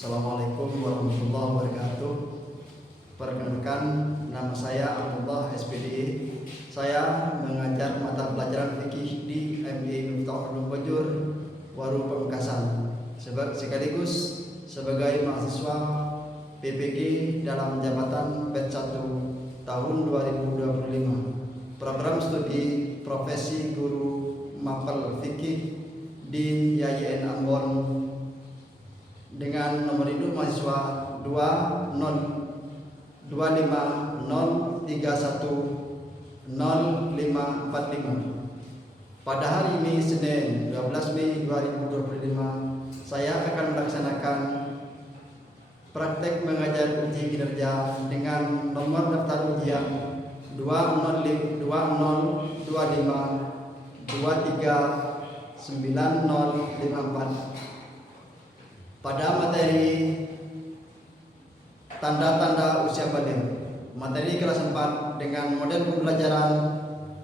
Assalamualaikum warahmatullahi wabarakatuh. Perkenalkan, nama saya Abdullah SPDE. Saya mengajar mata pelajaran fikih di MI Miftahul Fujur, Waru Pamekasan, sekaligus sebagai mahasiswa PPG dalam jabatan batch 1 tahun 2025. Program studi profesi guru mapel fikih di YIN Ambon dengan nomor induk mahasiswa 20203100545. Pada hari ini Senin 12 Mei 2025, saya akan melaksanakan praktek mengajar uji kinerja dengan nomor daftar ujian 205239054 pada materi tanda-tanda usia balik, materi kelas 4 dengan model pembelajaran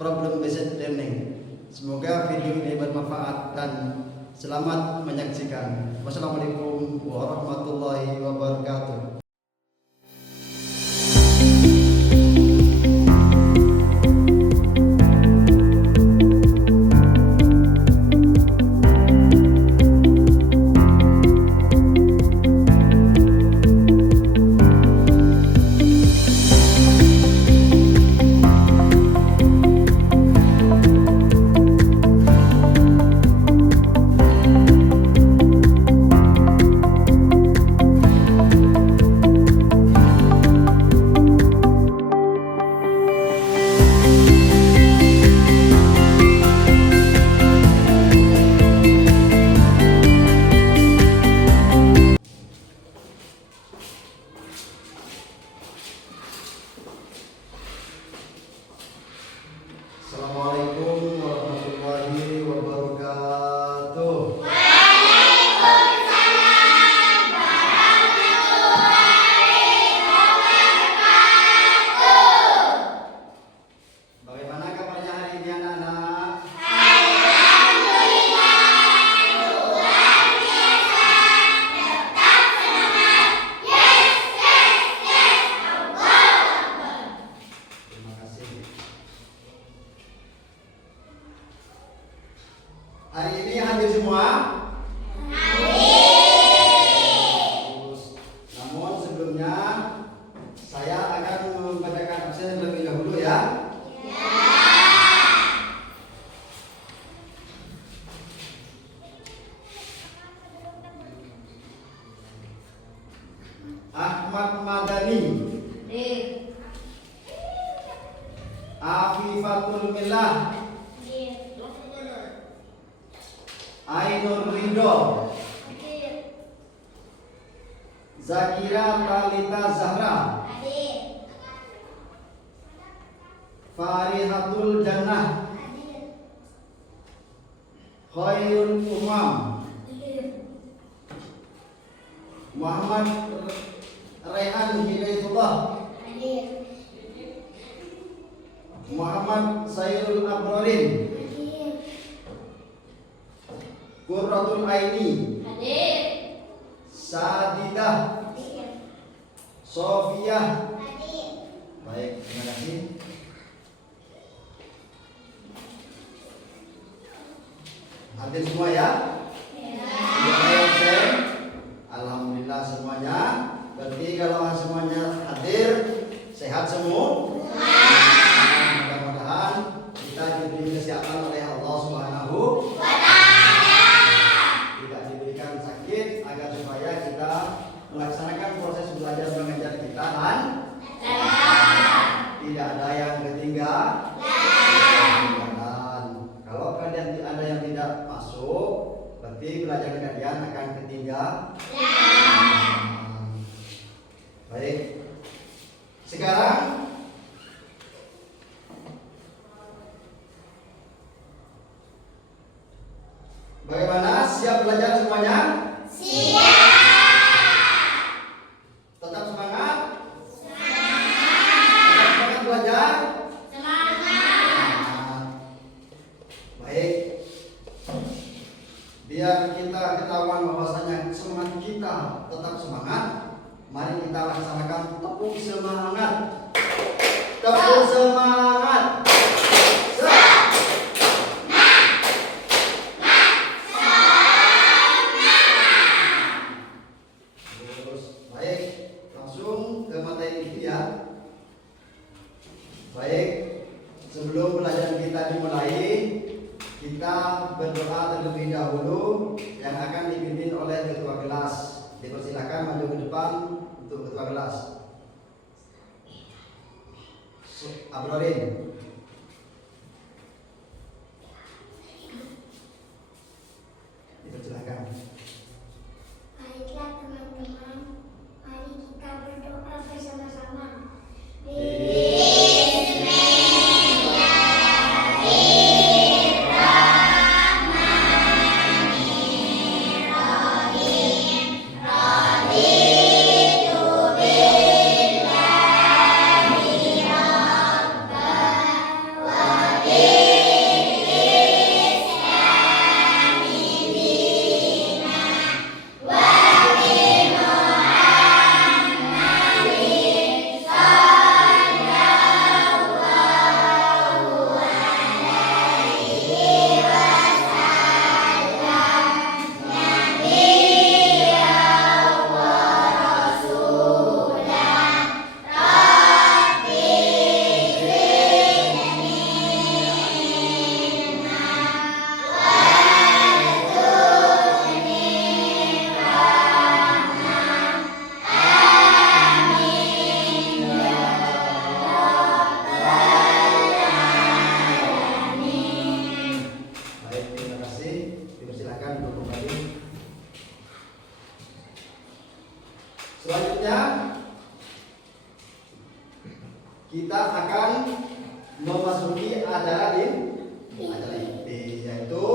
problem based learning. Semoga video ini bermanfaat dan selamat menyaksikan. Wassalamualaikum warahmatullahi wabarakatuh. Assalamualaikum warahmatullahi wabarakatuh. Waalaikumsalam warahmatullahi wabarakatuh. Bagaimana kabarnya hari ini anak-anak? Alhamdulillah, luar biasa. Tetap semangat. Yes, yes, yes. Allahu Akbar. Terima kasih. Hari ini hadir semua? Bagus. Namun sebelumnya saya akan membacakan absen terlebih dahulu ya. Ahmad Madani, Afifatul Millah, Ainur Ridho, Zakira Talita Zahra, Farihatul Jannah, Khairul Umam, Muhammad Rehan Hidayatullah, Muhammad Sayyidul Abrorin, Qurratul Aini, Sadidah, Sofia. Baik, terima kasih. Hadir semua ya? Ya. Alhamdulillah semuanya. Berarti kalau semuanya hadir, sehat semua. Mudah-mudahan kita diberi kesehatan oleh Allah Subhanahu wa Ta'ala. Tidak diberikan sakit agar supaya kita melaksanakan proses belajar mengajar kita dan tidak ada yang ketinggalan. Kalau kalian ada yang tidak masuk, berarti belajar kalian akan ketinggalan. Baik. Sekarang bagaimana? Siap belajar semuanya? Siap. Tetap semangat? Semangat. Tetap semangat belajar? Semangat. Baik. Biar kita ketahuan bahwasanya semangat kita kita tetap semangat, mari kita laksanakan tepuk semangat. Tepuk semangat. Terus, baik, langsung ke materi ini ya. Baik, sebelum pelajaran kita dimulai, kita berdoa terlebih dahulu yang akan dipimpin oleh ketua kelas. Dipersilakan maju ke depan untuk ketua kelas. Abrorin. Dipersilakan. Baiklah teman-teman, mari kita berdoa bersama-sama. Baik, terima kasih. Dipersilakan untuk kembali. Selanjutnya kita akan memasuki acara inti, yaitu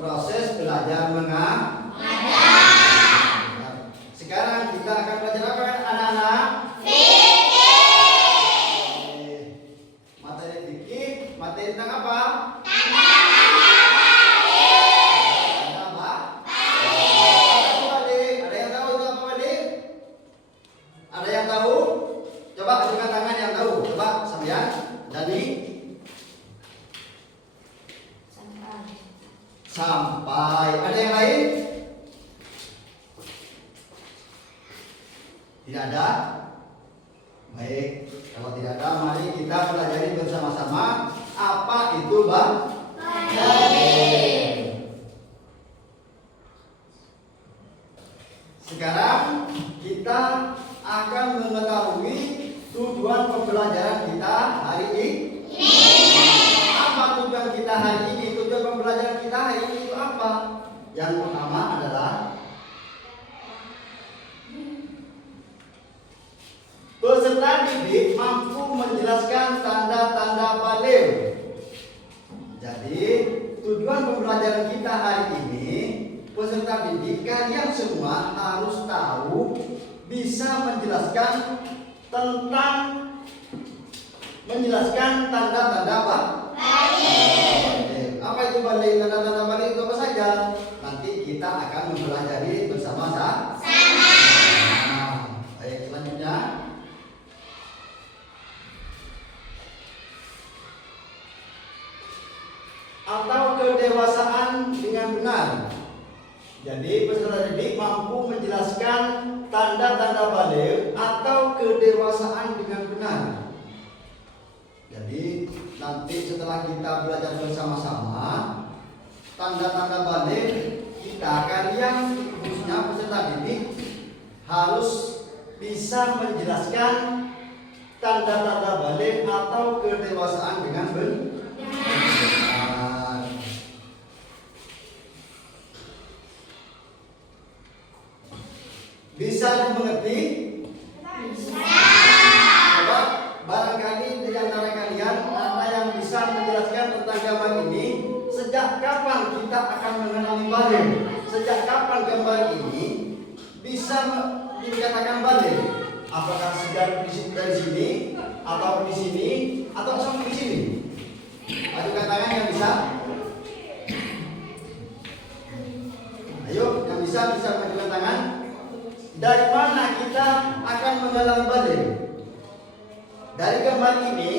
proses belajar mengajar. Sekarang kita akan belajar apa anak-anak? Materi fikih, materi tentang apa? Tanda apa? Ada yang tahu itu apa, Adik? Ada yang tahu? Coba ajukan tangan yang tahu. Coba sampean. Jadi sampai. Ada yang lain? Tidak ada? Baik, kalau tidak ada, mari kita pelajari bersama-sama apa itu Sekarang kita akan mengetahui tujuan pembelajaran kita hari ini. Apa tujuan kita hari ini? Tujuan pembelajaran kita hari ini itu apa? Yang pertama adalah peserta didik mampu menjelaskan tanda-tanda baligh. Jadi, tujuan pembelajaran kita hari ini, peserta didik kalian semua harus tahu, bisa menjelaskan tanda-tanda baligh. Apa itu baligh? Tanda-tanda baligh itu apa saja? Nanti kita akan mempelajari bersama-sama. Baik, selanjutnya. Atau kedewasaan dengan benar. Jadi peserta didik mampu menjelaskan tanda-tanda baligh atau kedewasaan dengan benar. Jadi nanti setelah kita belajar bersama-sama tanda-tanda baligh, kita kalian khususnya peserta didik harus bisa menjelaskan tanda-tanda baligh atau kedewasaan dengan benar. Bisa dimengerti? Bisa. Coba barangkali di antara kalian ada yang bisa menjelaskan tentang gambar ini. Sejak kapan kita akan mengenali baligh? Sejak kapan gambar ini bisa dikatakan baligh? Apakah sejak dari sini, atau di sini, atau sampai di sini? Ajukan tangan yang bisa. Ayo, yang bisa mengajukan tangan. dari mana kita akan mengalami balik? Dari gambar ini,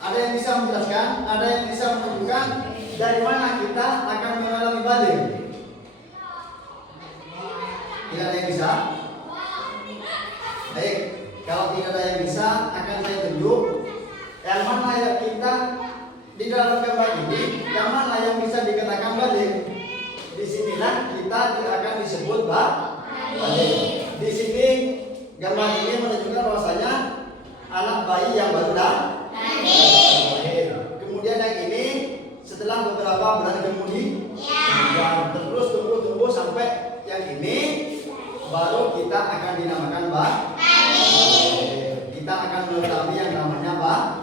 ada yang bisa menjelaskan, ada yang bisa menunjukkan dari mana kita akan mengalami balik? Tidak ada yang bisa? Baik, kalau tidak ada yang bisa, akan saya tunjuk yang mana yang kita di dalam gambar ini, yang mana yang bisa dikatakan balik. Disinilah kita akan disebut balik. Di sini gambar ini menunjukkan bahwasanya anak bayi yang baru lahir. Kemudian yang ini setelah beberapa bulan kemudian terus tumbuh sampai yang ini baru kita akan dinamakan balik. Kita akan mengalami yang namanya balik.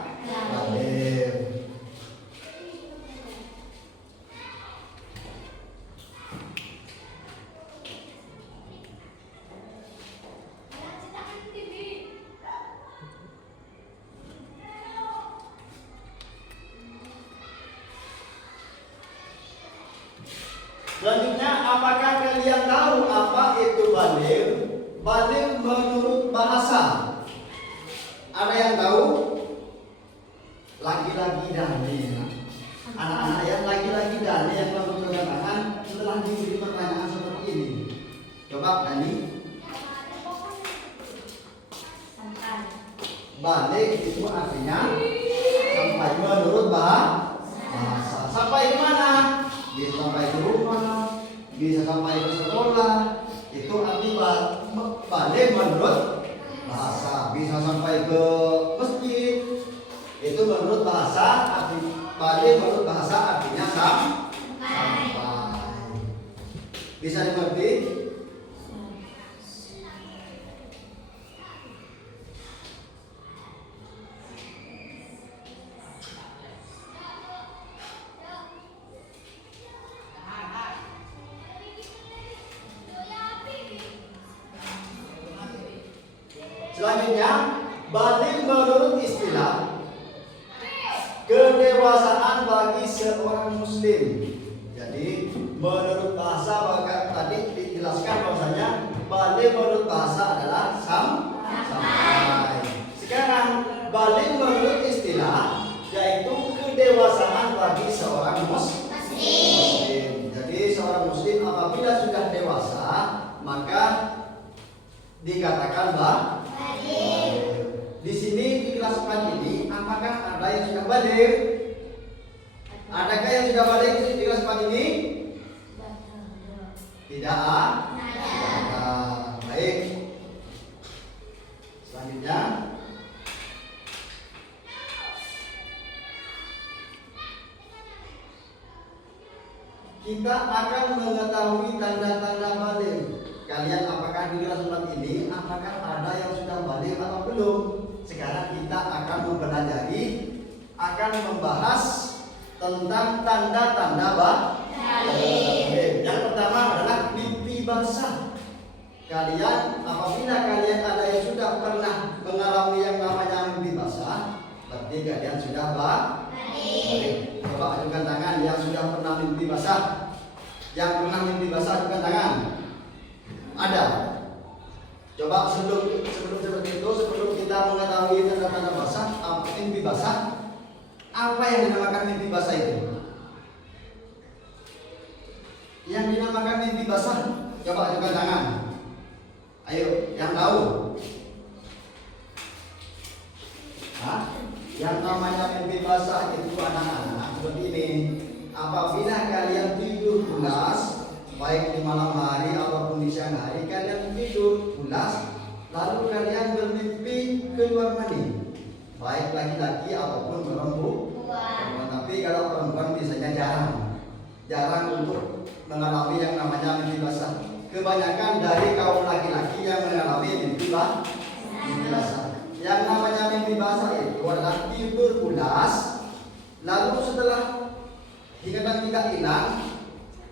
Selanjutnya, apakah kalian tahu apa itu balik? Balik menurut bahasa. Ada yang tahu? Laki-laki Dani. Anak-anak yang laki-laki Dani yang melakukan tangan setelah diberi pertanyaan seperti ini. Coba Dani. Balik itu artinya sampai menurut bahasa. Sampai ke mana? Bisa sampai ke rumah, bisa sampai ke sekolah. Itu arti balik menurut bahasa. Bisa sampai ke masjid. Itu menurut bahasa. Arti balik menurut bahasa artinya sampai. Bisa dimengerti? Selanjutnya, balik menurut istilah kedewasaan bagi seorang muslim. Jadi, menurut bahasa tadi dijelaskan bahwasanya balik menurut bahasa adalah sampai. Sekarang, balik menurut istilah yaitu kedewasaan bagi seorang muslim. Jadi, seorang muslim apabila sudah dewasa, maka dikatakan balik. Di sini di kelas 4 ini, apakah ada yang sudah balik? Adakah yang sudah balik di kelas 4 ini? Tidak ada. Baik. Selanjutnya, kita akan mengetahui tanda-tanda balik. Kalian apakah di kelas 4 ini, apakah ada yang sudah balik atau belum? Sekarang kita akan mempelajari, akan membahas tentang tanda-tanda balik. Yang pertama adalah mimpi basah. Kalian, apabila kalian ada yang sudah pernah mengalami yang namanya mimpi basah, berarti kalian sudah balik. Coba ajukan tangan yang sudah pernah mimpi basah. Yang pernah mimpi basah, ajukan tangan. Ada. Coba sebelum seperti itu, sebelum kita mengetahui tanda-tanda basah, mimpi basah, apa yang dinamakan mimpi basah itu? Yang dinamakan mimpi basah, coba ajukan tangan. Ayo, yang tahu? Yang namanya mimpi basah itu anak-anak seperti ini. Apabila kalian tidur pulas, baik di malam hari ataupun di siang hari, kalian tidur pulas, lalu kalian bermimpi keluar mani, baik laki-laki ataupun perempuan. Tapi kalau perempuan biasanya jarang untuk mengalami yang namanya mimpi basah. Kebanyakan dari kaum laki-laki yang mengalami mimpi basah. Yang namanya mimpi basah itu adalah tidur pulas, lalu setelah ingatan kita hilang,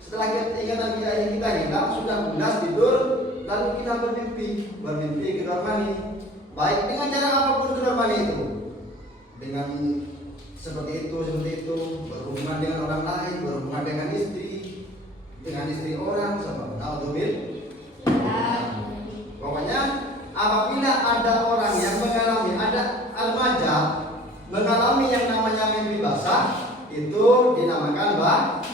setelah ingatan kita hilang, sudah pulas tidur, lalu kita bermimpi keluar mani. Baik dengan cara apapun keluar mani itu, dengan seperti itu, berhubungan dengan orang lain, berhubungan dengan istri, dengan istri orang sama naudzubil. Pokoknya apabila ada orang yang mengalami, ada remaja mengalami yang namanya mimpi basah, itu dinamakan balik.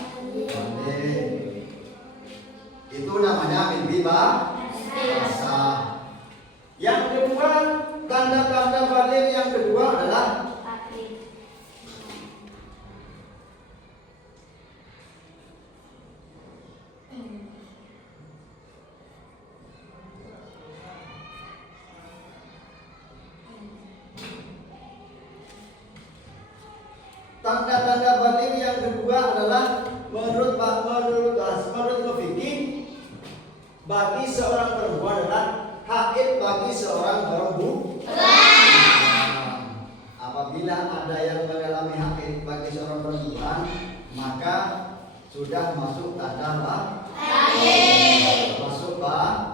Itu namanya mimpi basah. Yang kedua, tanda-tanda balik yang kedua adalah tanda-tanda balik yang kedua adalah menurut fikih bagi seorang perempuan adalah haid bagi seorang perempuan. Apabila ada yang mengalami haid bagi seorang perempuan, maka sudah masuk tanda balik. Masuk balik.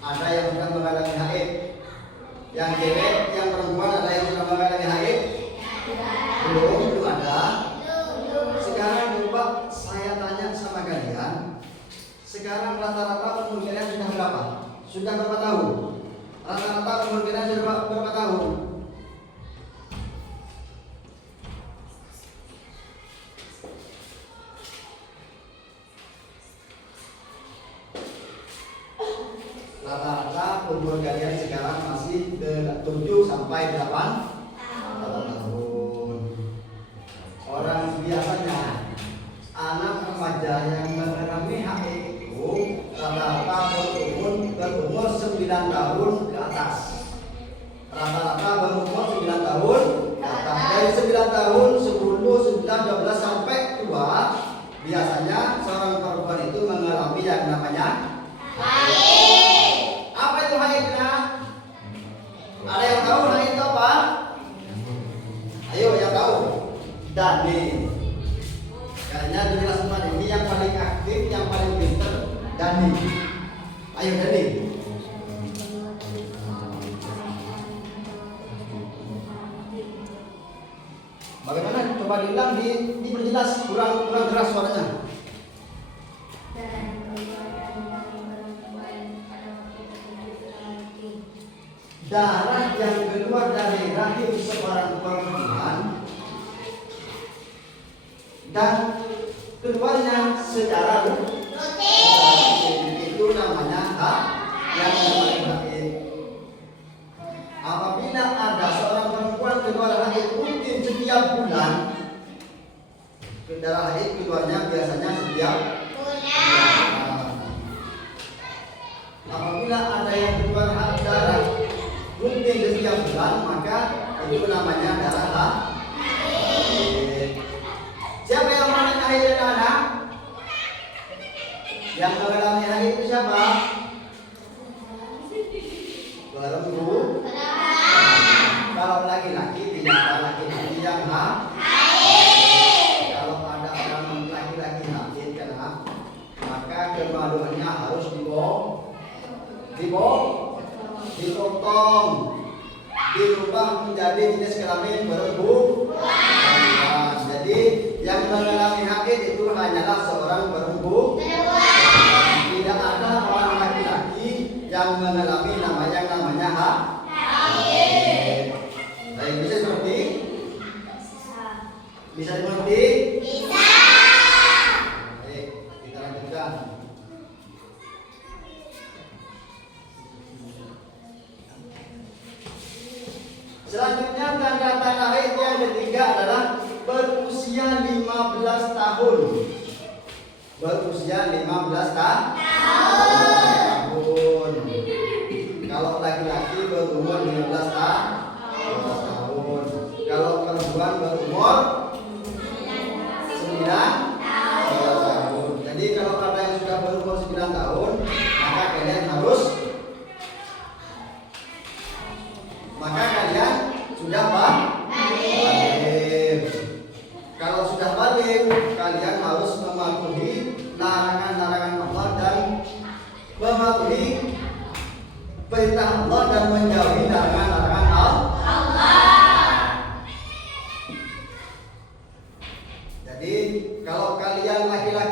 Ada yang sudah mengalami haid. Yang cewek, yang perempuan ada yang sudah mengalami haid? Belum ada. Sekarang coba saya tanya sama kalian. Sekarang rata-rata umur kalian sudah berapa? Sudah berapa tahun? Rata-rata umur kalian sudah berapa tahun? Rata-rata umur kalian sekarang masih 7 sampai 8 tahun. Orang biasanya anak remaja yang mengalami haid itu rata-rata berumur 9 tahun ke atas. Rata-rata berumur 9 tahun ke atas. Dari 9 tahun, 10, 9, 12 sampai tua, biasanya seorang perempuan itu mengalami yang namanya haid. Apa itu haidnya? Ada yang tahu haid itu apa? Ayo yang tahu. Dani. Kayaknya jelas semua ini yang paling aktif, yang paling pintar Dani. Ayo Dani. Bagaimana? Coba diulang, diperjelas, kurang keras suaranya. Darah yang keluar dari rahim seorang perempuan dan keluarnya secara rutin, itu namanya yang namanya haid. Apabila ada seorang perempuan keluar haid rutin setiap bulan, darah haid keluarnya biasanya setiap bulan. Apabila ada yang keluar darah rutin setiap bulan, maka itu namanya darah haid. Siapa yang mengalami haid anak? Yang mengalami haid itu siapa? Perempuan. Kalau laki-laki tidak ada laki-laki yang haid. Kalau ada orang laki-laki haid kena, maka kemaluannya harus dipotong, dirubah menjadi jenis kelamin perempuan. Jadi yang mengalami haid itu hanyalah seorang perempuan. Tidak ada orang laki-laki yang mengalami namanya haid. Baik, bisa seperti? Bisa dimengerti? Bisa. Baik, kita lanjutkan. Selanjutnya tanda-tanda haid yang ketiga adalah berusia 15 tahun. Berusia 15 tahun. Kalau laki-laki berumur 15 tahun. Kalau perempuan berumur 9 tahun. Jadi kalau ada yang sudah berumur 9 tahun, maka kalian sudah balik. Kalau sudah balik, kalian harus mematuhi larangan-larangan Allah dan mematuhi perintah Allah dan menjauhi larangan-larangan Allah. Jadi kalau kalian laki-laki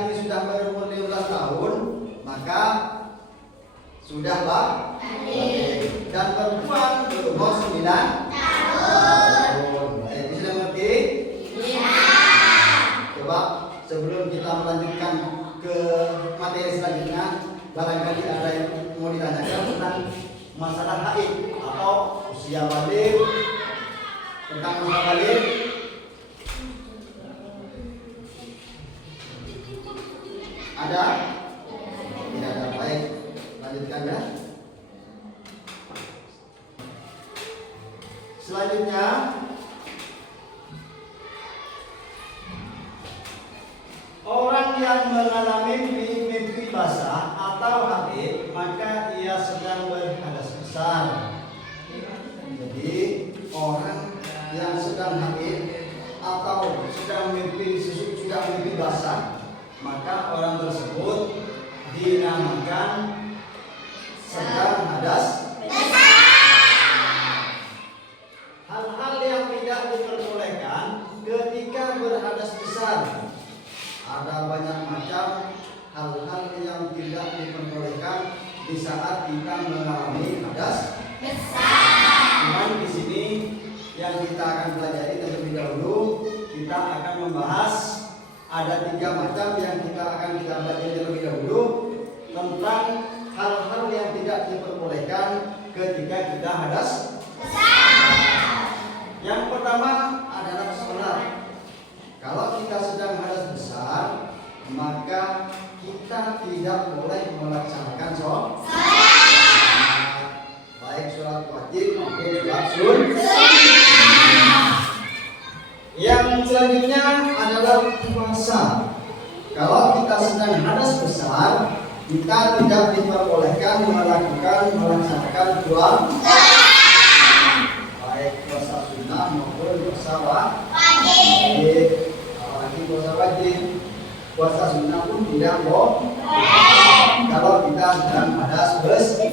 Sudah balik. Dan perempuan berumur 9 tahun. Baik, sudah mengerti? Iya. Coba sebelum kita melanjutkan ke materi selanjutnya, barangkali ada yang mau ditanyakan tentang masalah haid atau usia balik, tentang masalah balik. Ada? Tidak ada. Baik, lanjutkan ya. Selanjutnya, orang yang mengalami mimpi basah atau haid, maka ia sedang berhadas besar. Jadi orang yang sedang haid atau sedang mimpi basah, maka orang tersebut dinamakan sedang hadas besar. Hal-hal yang tidak diperbolehkan ketika berhadas besar. Ada banyak macam hal-hal yang tidak diperbolehkan di saat kita mengalami hadas besar. Cuman di sini yang kita akan pelajari terlebih dahulu, kita akan membahas ada 3 macam yang kita akan pelajari terlebih dahulu tentang hal-hal yang tidak diperbolehkan ketika kita hadas besar. Yang pertama adalah sholat. Kalau kita sedang hadas besar, maka kita tidak boleh melaksanakan sholat. Baik sholat wajib maupun sholat sunnah. Yang selanjutnya adalah puasa. Kalau kita sedang hadas besar, kita tidak diperbolehkan melaksanakan puasa. Baik puasa sunnah maupun puasa wajib. Apalagi puasa wajib, puasa sunnah pun tidak boleh kalau kita sedang hadas besar.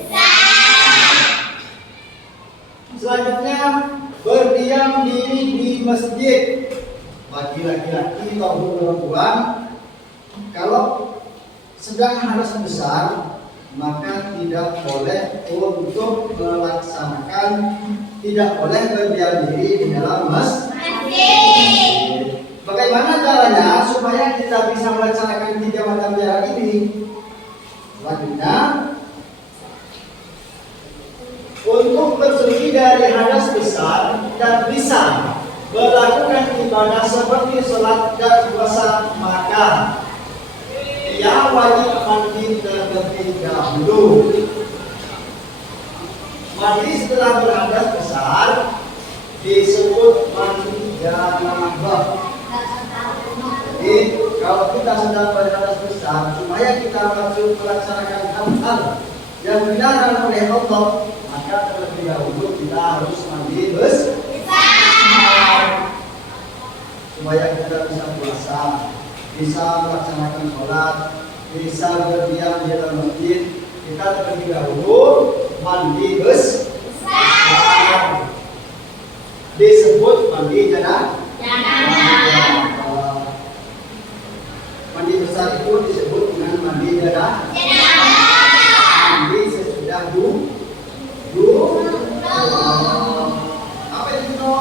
Selanjutnya, berdiam diri di masjid. Bagi laki-laki maupun perempuan, kalau sedang hadas besar, maka tidak boleh untuk melaksanakan, tidak boleh berdiam diri di dalam masjid. Bagaimana caranya supaya kita bisa melaksanakan 3 macam cara ini? Selanjutnya, untuk bersuci dari hadas besar dan bisa melakukan ibadah seperti sholat dan puasa, maka ia wajib mandi terlebih dahulu. Mandi setelah berhadas besar disebut mandi janabah. Jadi kalau kita sedang berhadas besar, supaya kita melaksanakan hal-hal yang dilarang oleh Allah, maka terlebih dahulu kita harus mandi besar supaya kita bisa puasa, bisa melaksanakan sholat, bisa berdiam di dalam masjid. Kita terlebih dahulu mandi besar, disebut mandi janabah. Mandi besar itu disebut dengan mandi janabah. Mandi sesudah apa itu?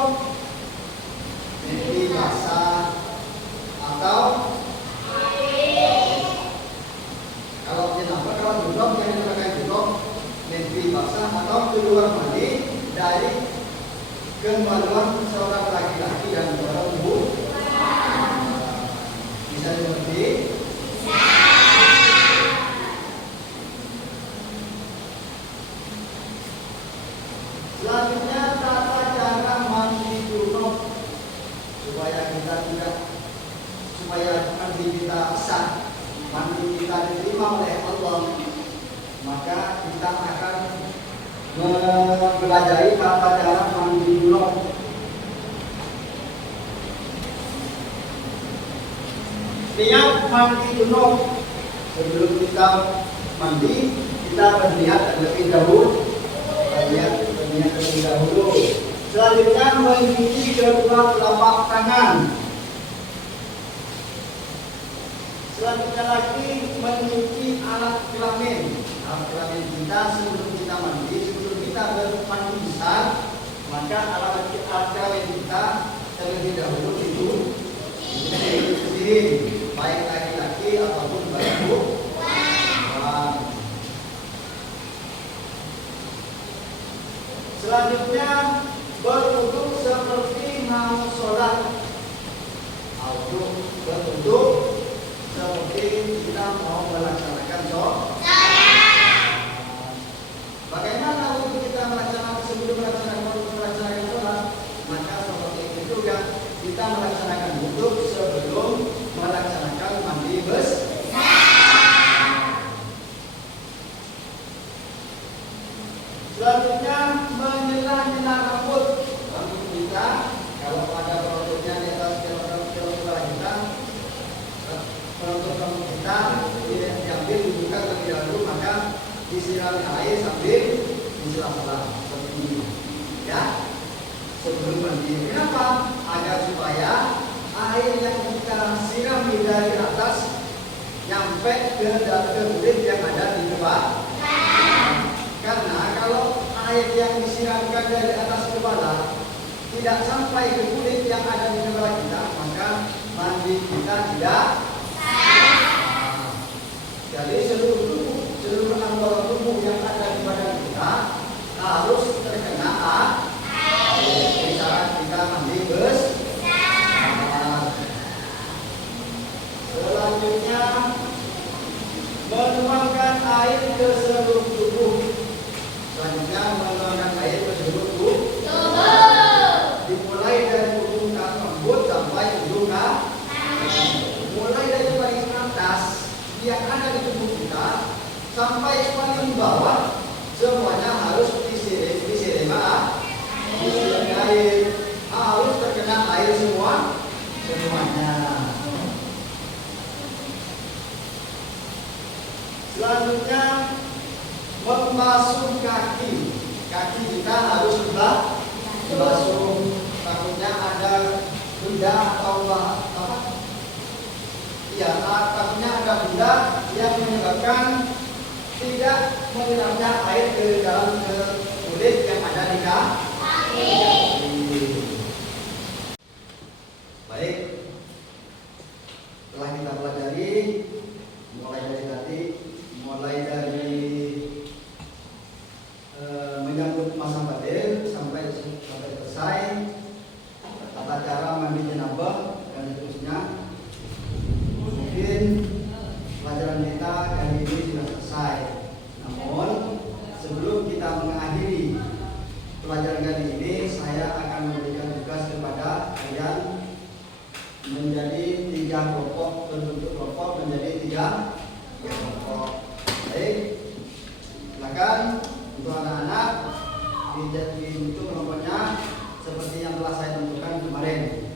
Mimpi basah atau kalau janabah, kalau junub yang dikatakan junub, mimpi basah atau keluar mandi dari kemaluan seorang laki-laki dan seorang perempuan. Bisa dimengerti? Selanjutnya tata cara mandi junub supaya mandi kita sah, mandi kita diterima oleh Allah, maka kita akan mempelajari tata cara mandi junub. Niat mandi junub. Sebelum kita mandi, kita berniat terlebih dahulu. Selanjutnya mencuci kedua telapak tangan. Selanjutnya lagi mencuci alat kelamin kelamin kita sebelum kita mandi, sebelum kita bermandi besar, maka alat kelamin kita terlebih dahulu itu dibersihin, baik laki-laki ataupun perempuan. Selanjutnya berwudu seperti mau sholat. Berwudu seperti kita mau melaksanakan sholat. Bagaimana wudu kita melaksanakan sebelum melaksanakan sholat? Maka seperti itu juga kita melaksanakan wudu sebelum melaksanakan mandi selanjutnya menyela-nyela rambut kita. Kalau ada produk di atas kepala kita, produk rambut kita diambil dibuka terlebih dahulu, maka disiram air sambil disela-sela seperti ini, ya, sebelum mandi. Kenapa? Agar supaya air yang kita siram dari atas nyampe ke kulit yang ada di kepala. Karena kalau air yang disiramkan dari atas kepala tidak sampai ke kulit yang ada di kepala kita, maka mandi kita tidak sah. Jadi seluruh anggota tubuh yang ada di badan kita harus terkena air saat kita mandi besar. Selanjutnya menuangkan air ke seluruh tubuh. Dimulai dari ujung rambut sampai ujung mulai dari paling atas yang ada di tubuh kita sampai paling bawah, semuanya harus disiram air, harus terkena air semuanya. Selanjutnya membasuh kaki kita harus dibasuh. Takutnya ada benda atau apa? Iya, takutnya ada benda yang menyebabkan tidak menyerapnya air ke dalam kulit yang ada di kaki. Baik, telah kita pelajari mulai dari menyambut masa batin sampai selesai, tata cara mandi janabah dan seterusnya. Mungkin pelajaran kita kali ini sudah selesai. Namun sebelum kita mengakhiri pelajaran kali ini, saya akan memberikan tugas kepada kalian menjadi 3 kelompok, berbentuk kelompok menjadi 3 kelompok. Baik, silakan untuk anak-anak dibentuk kelompoknya seperti yang telah saya tentukan kemarin.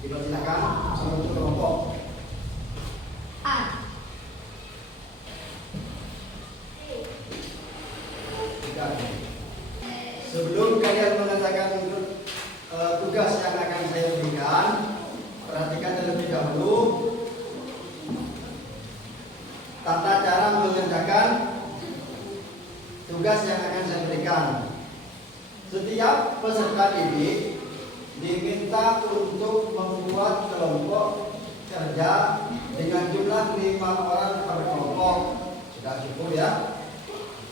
Dipersilakan untuk kelompok. Sebelum kalian mengerjakan tugas yang akan saya berikan, perhatikan terlebih dahulu tata cara mengerjakan tugas yang akan saya berikan. Setiap peserta didik diminta untuk membuat kelompok kerja dengan jumlah 5 orang per kelompok. Sudah cukup ya?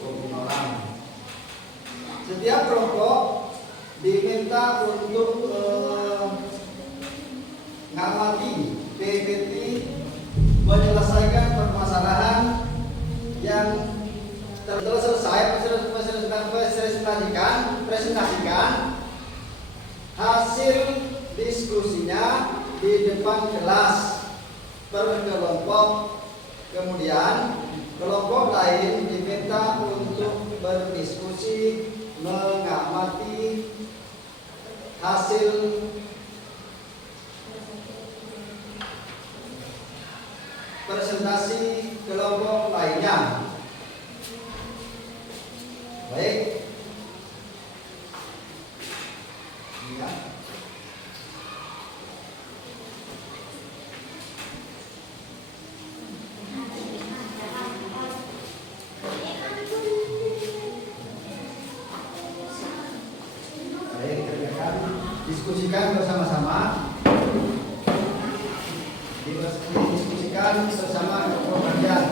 5 orang. Setiap kelompok diminta untuk mengamati PPT, menyelesaikan permasalahan yang telah selesai, presentasikan hasil diskusinya di depan kelas per kelompok. Kemudian kelompok lain diminta untuk berdiskusi mengamati hasil presentasi kelompok lainnya. Baik. Ya. didiskusikan bersama-sama. Didiskusikan bersama ketua kalian.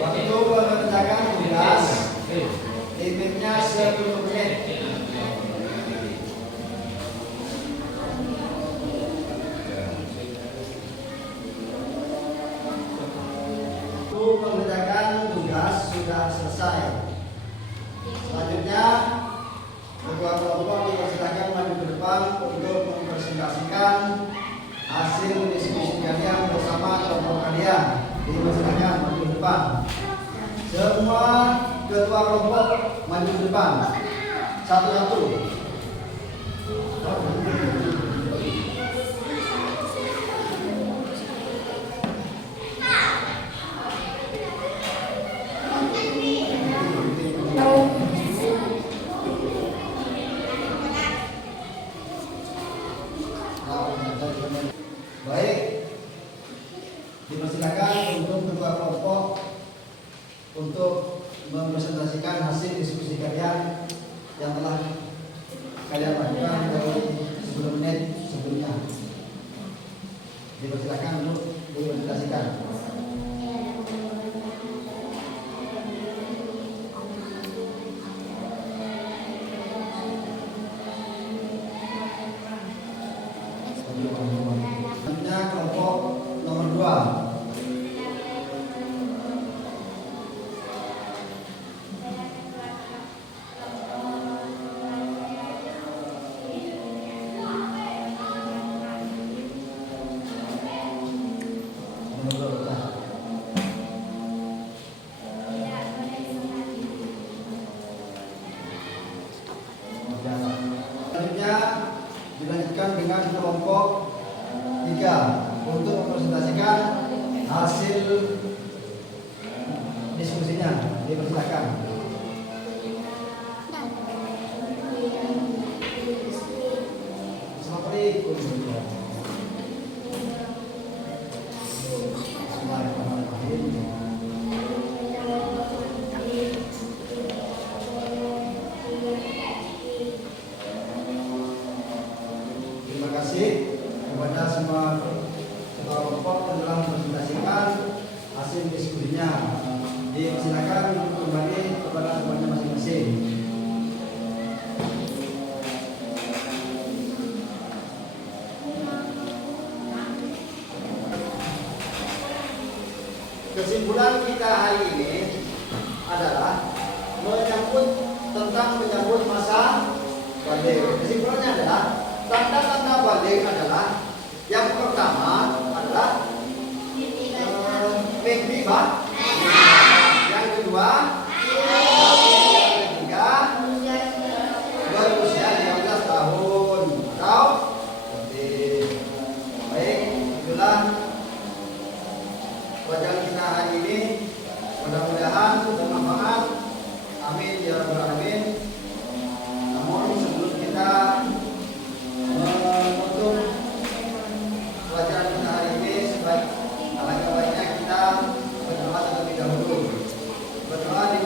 Waktu mengerjakan tugas, limitnya 10 menit. Waktu mengerjakan tugas sudah selesai. Selanjutnya, ketua kelompok dipersilakan maju ke depan untuk mempresentasikan hasil diskusi kalian bersama kelompok kalian. Dipersilakan maju ke depan. Semua ketua kelompok maju ke depan. Satu-satu. Baik, dipersilakan untuk ketua kelompok untuk mempresentasikan hasil diskusi kalian yang telah kalian lakukan dari 10 menit sebelumnya. Dipersilakan untuk dipresentasikan. Selanjutnya kelompok nomor 2. Selanjutnya dilanjutkan dengan kelompok 3 untuk mempresentasikan hasil diskusinya. Dipersilakan. Assalamualaikum. Terima kasih kepada semua ketua kelompok yang telah mempresentasikan hasil diskusinya. Dipersilakan kembali kepada tempatnya masing-masing. Kesimpulan kita hari ini adalah menyambut masa balik. Kesimpulannya adalah tanda-tanda balik adalah yang pertama adalah mimpi bah. Yang kedua, yang ketiga berusia 15 tahun atau lebih. Baik, itulah pelajaran kita hari ini. Mudah-mudahan bermanfaat. Amin ya rabbal alamin. Namun sebelum kita menutup pelajaran kita hari ini, alangkah baiknya kita berdoa terlebih dahulu. Berdoa di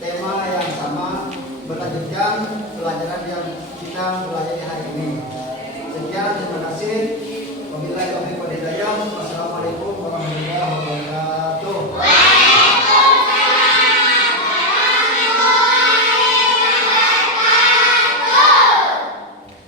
tema yang sama, melanjutkan pelajaran yang kita pelajari hari ini. Sekian, terima kasih. Wabillahi taufiq wal hidayah. Wassalamualaikum warahmatullahi wabarakatuh.